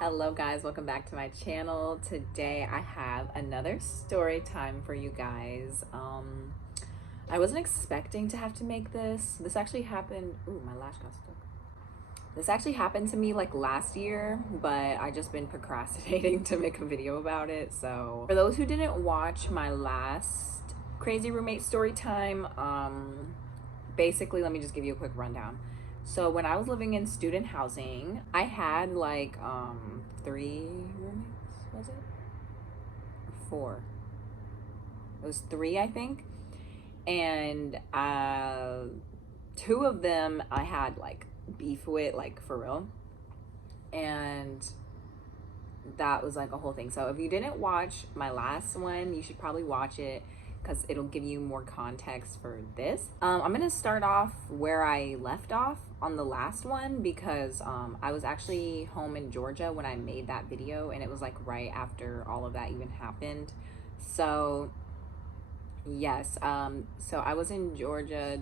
Hello guys, welcome back to my channel. Today I have another story time for you guys. I wasn't expecting to have to make this. This actually happened. Ooh, my lash got stuck. This actually happened to me like last year, but I just been procrastinating to make a video about it. So for those who didn't watch my last crazy roommate story time, basically let me just give you a quick rundown. So when I was living in student housing, I had like 3 roommates, was it? Or 4. It was 3, I think. And 2 of them I had like beef with, like for real. And that was like a whole thing. So if you didn't watch my last one, you should probably watch it because it'll give you more context for this. I'm gonna start off where I left off on the last one because I was actually home in Georgia when I made that video, and it was like right after all of that even happened. So yes, so I was in Georgia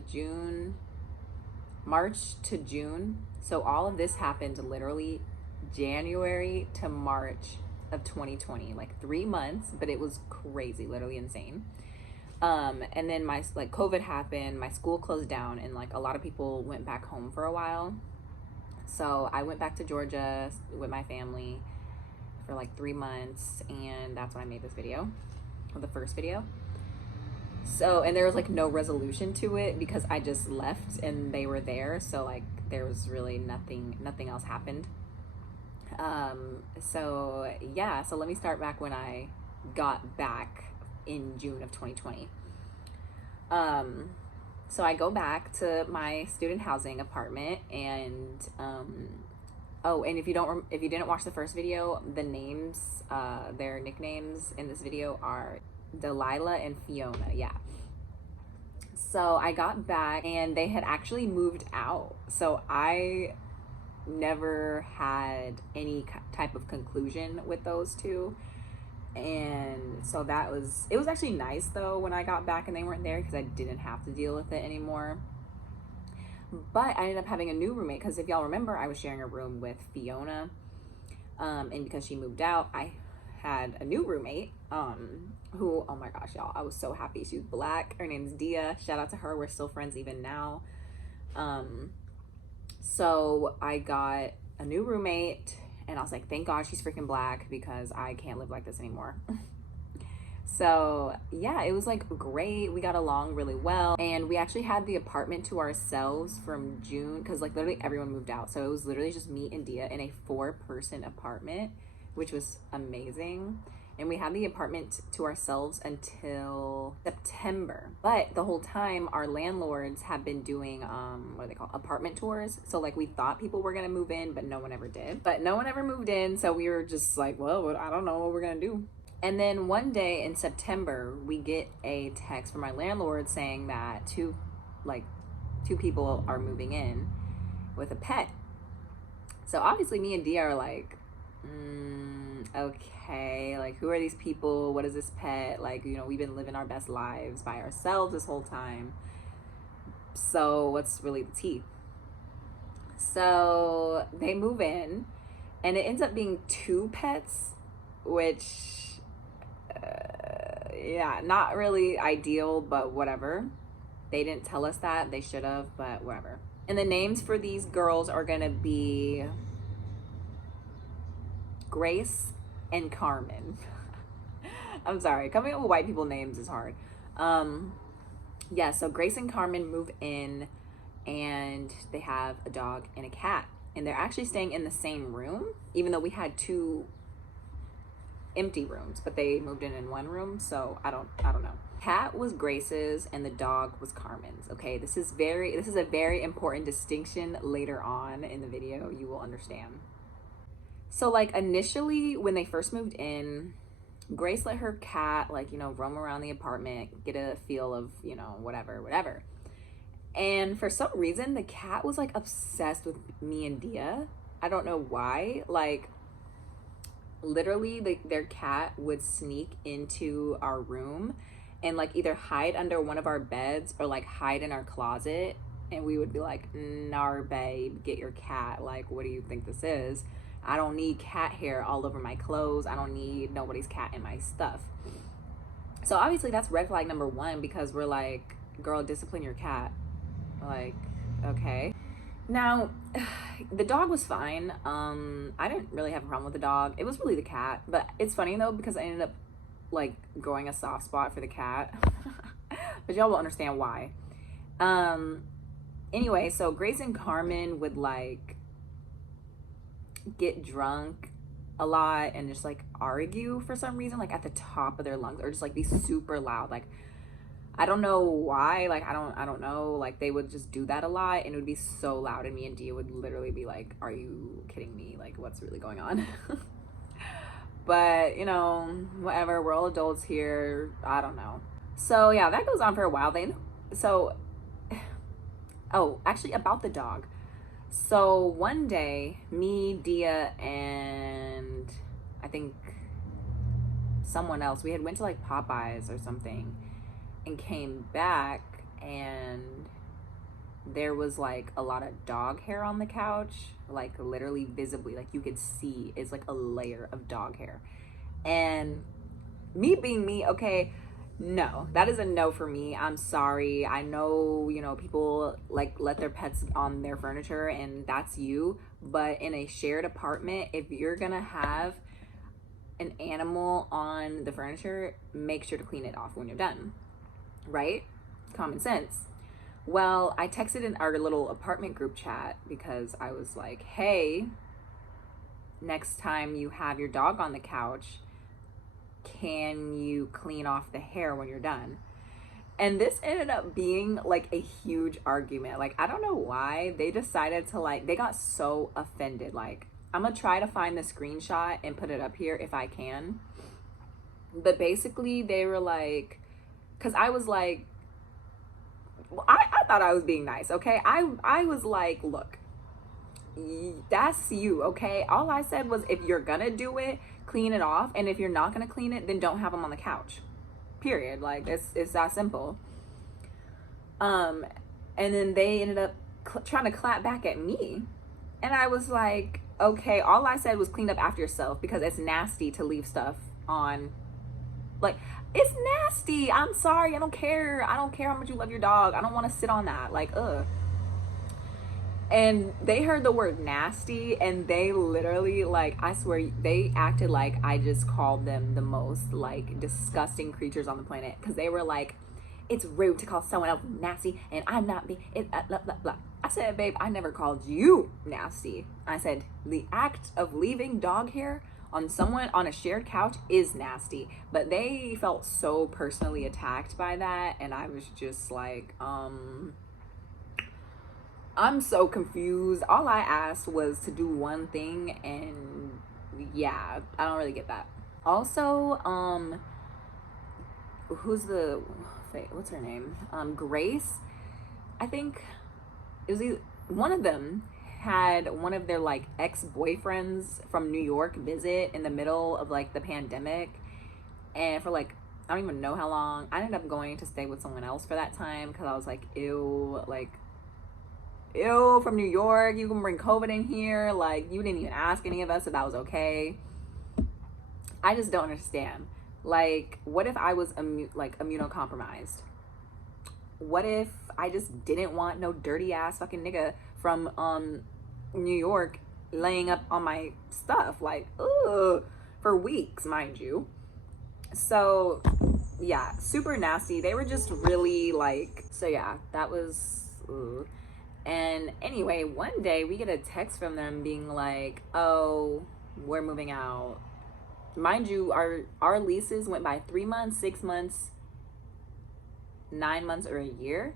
March to June. So all of this happened literally January to March of 2020, like 3 months, but it was crazy, literally insane. And then my COVID happened, my school closed down, and like a lot of people went back home for a while. So I went back to Georgia with my family for like 3 months, and that's when I made this video, or the first video. So, and there was like no resolution to it because I just left and they were there. So like there was really nothing else happened. So yeah, so let me start back when I got back in June of 2020. So I go back to my student housing apartment, and oh, and if you didn't watch the first video, the names, their nicknames in this video are Delilah and Fiona. Yeah. So I got back and they had actually moved out. So I never had any type of conclusion with those two. And so it was actually nice though when I got back and they weren't there because I didn't have to deal with it anymore. But I ended up having a new roommate because if y'all remember, I was sharing a room with Fiona, and because she moved out, I had a new roommate who, oh my gosh, y'all, I was so happy. She's Black. Her name's Dia. Shout out to her. We're still friends even now. So I got a new roommate, and I was like, thank God she's freaking Black because I can't live like this anymore. So yeah, it was like great. We got along really well, and we actually had the apartment to ourselves from June because like literally everyone moved out. So it was literally just me and Dia in a 4-person apartment, which was amazing. And we had the apartment to ourselves until September. But the whole time our landlords have been doing what are they called, apartment tours. So like we thought people were gonna move in, but no one ever did. But no one ever moved in, so we were just like, well, I don't know what we're gonna do. And then one day in September, we get a text from our landlord saying that two people are moving in with a pet. So obviously me and Dia are like, okay, like who are these people? What is this pet? Like, you know, we've been living our best lives by ourselves this whole time. So what's really the tea? So they move in, and it ends up being 2 pets, which yeah, not really ideal, but whatever. They didn't tell us that. They should have, but whatever. And the names for these girls are gonna be Grace and Carmen. I'm sorry, coming up with white people names is hard. Yeah, so Grace and Carmen move in, and they have a dog and a cat, and they're actually staying in the same room, even though we had 2 empty rooms, but they moved in 1 room. So I don't know. Cat was Grace's and the dog was Carmen's. Okay, this is a very important distinction. Later on in the video you will understand. So like initially when they first moved in, Grace let her cat like, you know, roam around the apartment, get a feel of, you know, whatever. And for some reason the cat was like obsessed with me and Dia. I don't know why. Like literally their cat would sneak into our room and like either hide under one of our beds or like hide in our closet, and we would be like, "Nar babe, get your cat, like what do you think this is?" I don't need cat hair all over my clothes. I don't need nobody's cat in my stuff. So obviously that's red flag number one, because we're like, girl, discipline your cat. Like, okay. Now, the dog was fine. I didn't really have a problem with the dog. It was really the cat. But it's funny though, because I ended up like growing a soft spot for the cat. But y'all will understand why. Anyway, so Grace and Carmen would like get drunk a lot and just like argue for some reason, like at the top of their lungs, or just like be super loud. Like, I don't know why, like I don't know, like they would just do that a lot, and it would be so loud, and me and Dia would literally be like, are you kidding me? Like, what's really going on? But you know, whatever, we're all adults here. I don't know. So yeah, that goes on for a while. Oh, actually, about the dog. So one day, me, Dia, and I think someone else, we had went to like Popeyes or something and came back, and there was like a lot of dog hair on the couch, like literally visibly, like you could see it's like a layer of dog hair. And me being me, okay, no, that is a no for me. I'm sorry. I know, you know, people like let their pets on their furniture, and that's you. But in a shared apartment, if you're gonna have an animal on the furniture, make sure to clean it off when you're done, right? Common sense. Well, I texted in our little apartment group chat because I was like, hey, next time you have your dog on the couch, can you clean off the hair when you're done? And this ended up being like a huge argument. Like, I don't know why they decided to, like, they got so offended. Like, I'm gonna try to find the screenshot and put it up here if I can. But basically they were like, because I was like, I thought I was being nice, okay? I was like, look, that's you, okay? All I said was, if you're gonna do it, clean it off, and if you're not gonna clean it, then don't have them on the couch, period. Like, it's that simple. And then they ended up trying to clap back at me, and I was like, okay, all I said was clean up after yourself, because it's nasty to leave stuff on. Like, it's nasty. I'm sorry. I don't care how much you love your dog. I don't want to sit on that. Like, ugh. And they heard the word nasty, and they literally, like, I swear, they acted like I just called them the most, like, disgusting creatures on the planet. Because they were like, it's rude to call someone else nasty, and I'm not being, blah, blah, blah. I said, babe, I never called you nasty. I said, the act of leaving dog hair on someone on a shared couch is nasty. But they felt so personally attacked by that, and I was just like, I'm so confused. All I asked was to do one thing, and yeah, I don't really get that. Also, what's her name? Grace, I think it was one of them had one of their like ex-boyfriends from New York visit in the middle of like the pandemic, and for like, I don't even know how long. I ended up going to stay with someone else for that time, because I was like, ew, from New York, you can bring COVID in here. Like, you didn't even ask any of us if that was okay. I just don't understand. Like, what if I was immunocompromised? What if I just didn't want no dirty ass fucking nigga from New York laying up on my stuff, like, ugh, for weeks, mind you. So yeah, super nasty. They were just really like, so yeah, that was ugh. And anyway, one day we get a text from them being like, oh, we're moving out. Mind you, our leases went by 3 months, 6 months, 9 months, or a year.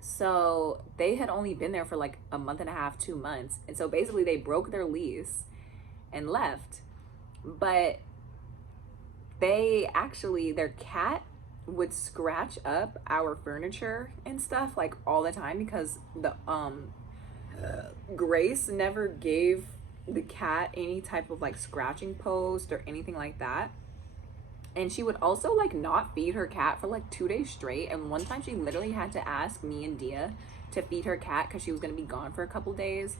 So they had only been there for like a month and a half, 2 months. And so basically they broke their lease and left. But they actually, their cat would scratch up our furniture and stuff like all the time, because the Grace never gave the cat any type of like scratching post or anything like that. And she would also like not feed her cat for like 2 days straight. And one time she literally had to ask me and Dia to feed her cat because she was going to be gone for a couple days.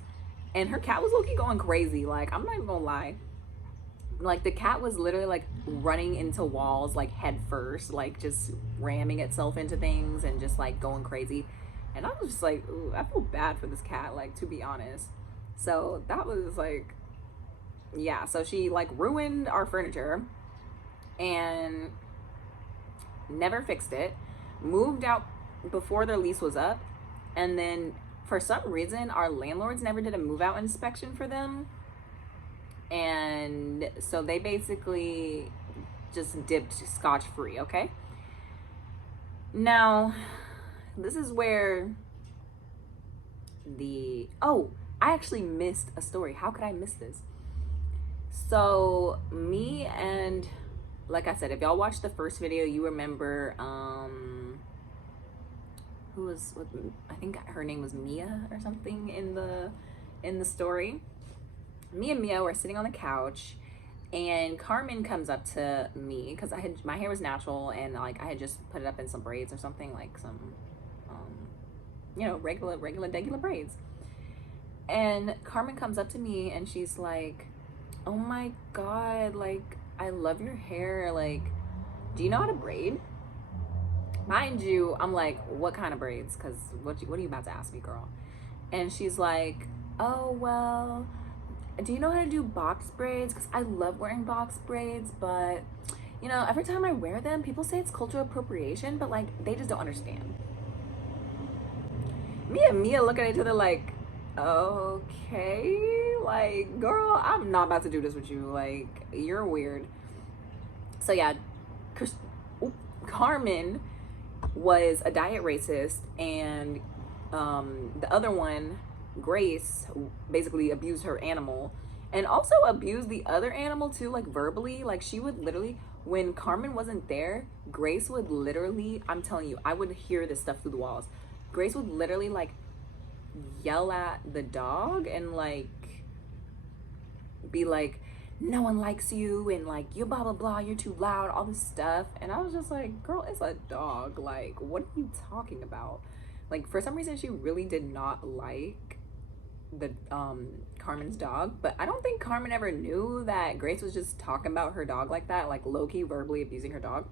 And her cat was low-key going crazy. Like, I'm not even gonna lie. Like, the cat was literally like running into walls like head first, like just ramming itself into things and just like going crazy. And I was just like, ooh, I feel bad for this cat, like, to be honest. So that was like, yeah. So she like ruined our furniture and never fixed it, moved out before their lease was up, and then for some reason our landlords never did a move out inspection for them. And so they basically just dipped scotch free. Okay, now this is where I actually missed a story. How could I miss this? So me and, like I said, if y'all watched the first video, you remember who was with, I think her name was Mia or something in the story. Me and Mia were sitting on the couch, and Carmen comes up to me because my hair was natural, and like I had just put it up in some braids or something, like some regular braids. And Carmen comes up to me and she's like, oh my god, like, I love your hair, like, do you know how to braid? Mind you, I'm like, what kind of braids? Because what are you about to ask me, girl? And she's like, oh, well, do you know how to do box braids? Because I love wearing box braids, but, you know, every time I wear them, people say it's cultural appropriation, but, like, they just don't understand. Me and Mia look at each other like, okay, like, girl, I'm not about to do this with you. Like, you're weird. So, yeah, Carmen was a diet racist, and the other one, Grace, basically abused her animal and also abused the other animal too, like verbally. Like, she would literally, when Carmen wasn't there, Grace would literally, I'm telling you, I would hear this stuff through the walls. Grace would literally like yell at the dog and like be like, no one likes you, and like, you blah blah blah, you're too loud, all this stuff. And I was just like, girl, it's a dog, like, what are you talking about? Like, for some reason she really did not like the Carmen's dog, but I don't think Carmen ever knew that Grace was just talking about her dog like that, like low-key verbally abusing her dog.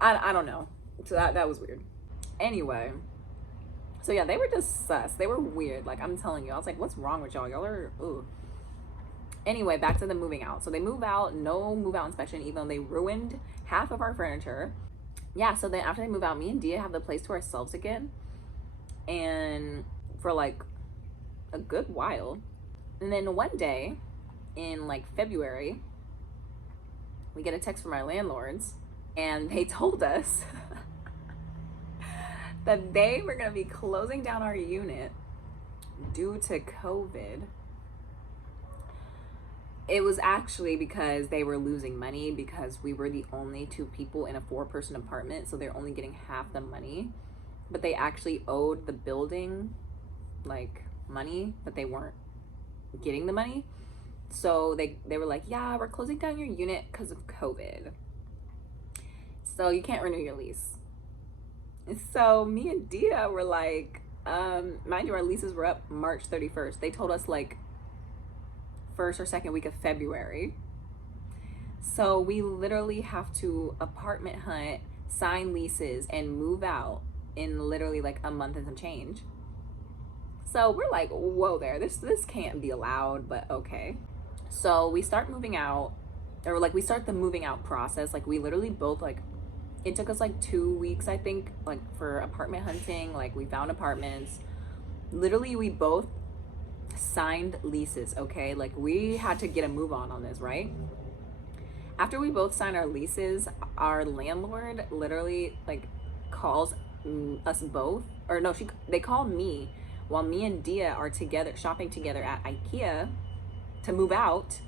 I don't know. So that was weird. Anyway, so yeah, they were just sus. They were weird. Like, I'm telling you, I was like, what's wrong with y'all? Y'all are, ooh. Anyway, back to the moving out. So they move out, no move out inspection, even though they ruined half of our furniture. Yeah, so then after they move out, me and Dia have the place to ourselves again. And for like a good while. And then one day in like February, we get a text from our landlords, and they told us that they were going to be closing down our unit due to COVID. It was actually because they were losing money because we were the only two people in a 4-person apartment, so they're only getting half the money. But they actually owed the building like money, but they weren't getting the money. So they were like, yeah, we're closing down your unit because of COVID, so you can't renew your lease. And so me and Dia were like, mind you, our leases were up March 31st. They told us like first or second week of February. So we literally have to apartment hunt, sign leases, and move out in literally like a month and some change. So we're like, whoa there, this can't be allowed, but okay. So we start moving out, or like we start the moving out process. Like, we literally both, like, it took us like 2 weeks, I think, like for apartment hunting. Like, we found apartments. Literally, we both signed leases, okay? Like, we had to get a move on this, right? After we both signed our leases, our landlord literally like calls us both, or no, they call me while me and Dia are together shopping together at IKEA to move out.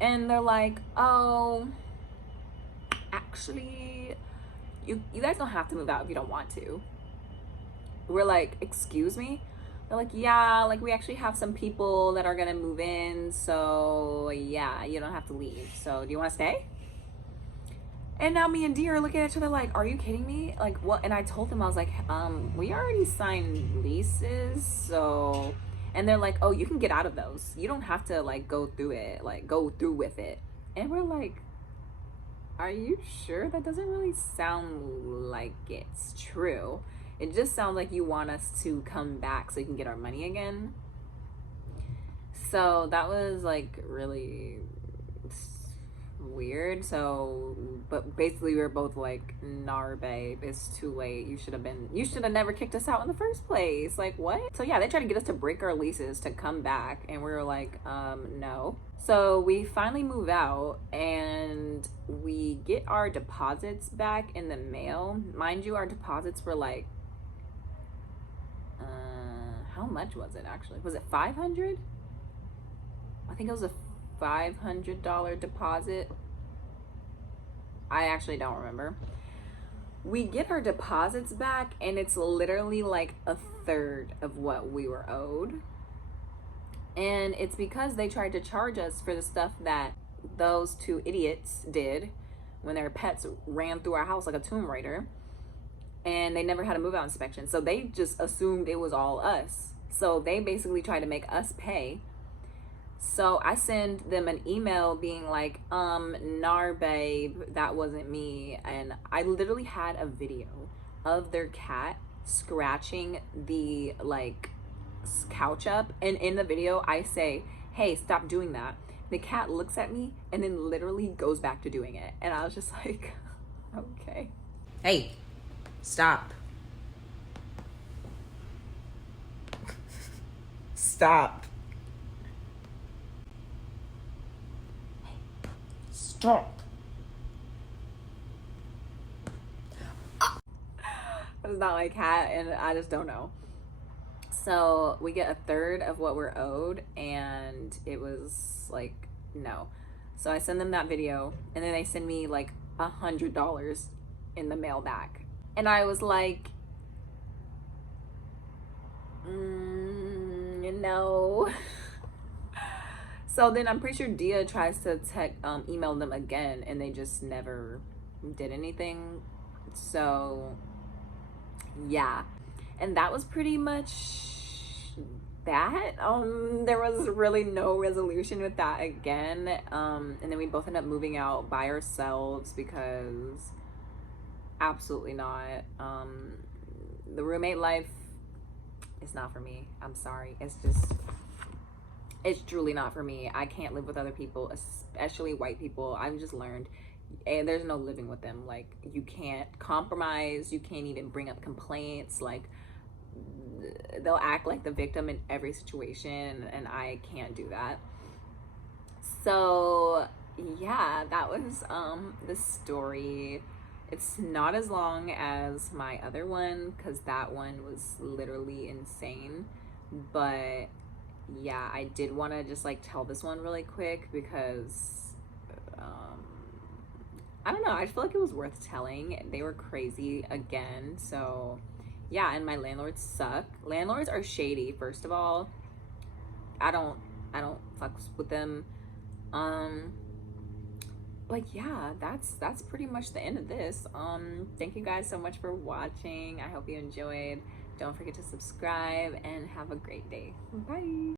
And they're like, oh, actually, you guys don't have to move out if you don't want to. We're like, excuse me? They're like, yeah, like, we actually have some people that are gonna move in, so yeah, you don't have to leave. So do you want to stay? And now me and Dee are looking at each other like, are you kidding me? Like, what? And I told them, I was like, we already signed leases, so. And they're like, oh, you can get out of those. You don't have to like go through it, like go through with it. And we're like, are you sure? That doesn't really sound like it's true. It just sounds like you want us to come back so you can get our money again. So that was like really weird. So, but basically we were both like, nah, babe, it's too late. You should have never kicked us out in the first place. Like, what? So yeah, they tried to get us to break our leases to come back, and we were like, no. So we finally move out and we get our deposits back in the mail. Mind you, our deposits were like, how much was it actually? Was it 500? I think it was a $500 deposit. I actually don't remember. We get our deposits back and it's literally like a third of what we were owed. And it's because they tried to charge us for the stuff that those two idiots did when their pets ran through our house like a Tomb Raider. And they never had a move out inspection. So they just assumed it was all us. So they basically tried to make us pay. So I send them an email being like, nah, babe, that wasn't me. And I literally had a video of their cat scratching the like couch up. And in the video, I say, hey, stop doing that. The cat looks at me and then literally goes back to doing it. And I was just like, okay. Hey, stop. Stop. Stop. It's not my cat, and I just don't know. So we get a third of what we're owed, and it was like, no. So I send them that video, and then they send me like $100 in the mail back. And I was like, no. So then I'm pretty sure Dia tries to email them again, and they just never did anything. So yeah, and that was pretty much that. There was really no resolution with that again. And then we both ended up moving out by ourselves because absolutely not. The roommate life is not for me. I'm sorry. It's truly not for me. I can't live with other people, especially white people. I've just learned, and there's no living with them. Like, you can't compromise. You can't even bring up complaints. Like, they'll act like the victim in every situation, and I can't do that. So yeah, that was the story. It's not as long as my other one because that one was literally insane, but yeah, I did want to just like tell this one really quick because I don't know, I feel like it was worth telling. They were crazy again. So yeah, and my landlords suck. Landlords are shady, first of all. I don't fuck with them. But yeah, that's pretty much the end of this. Thank you guys so much for watching. I hope you enjoyed. Don't forget to subscribe and have a great day. Bye.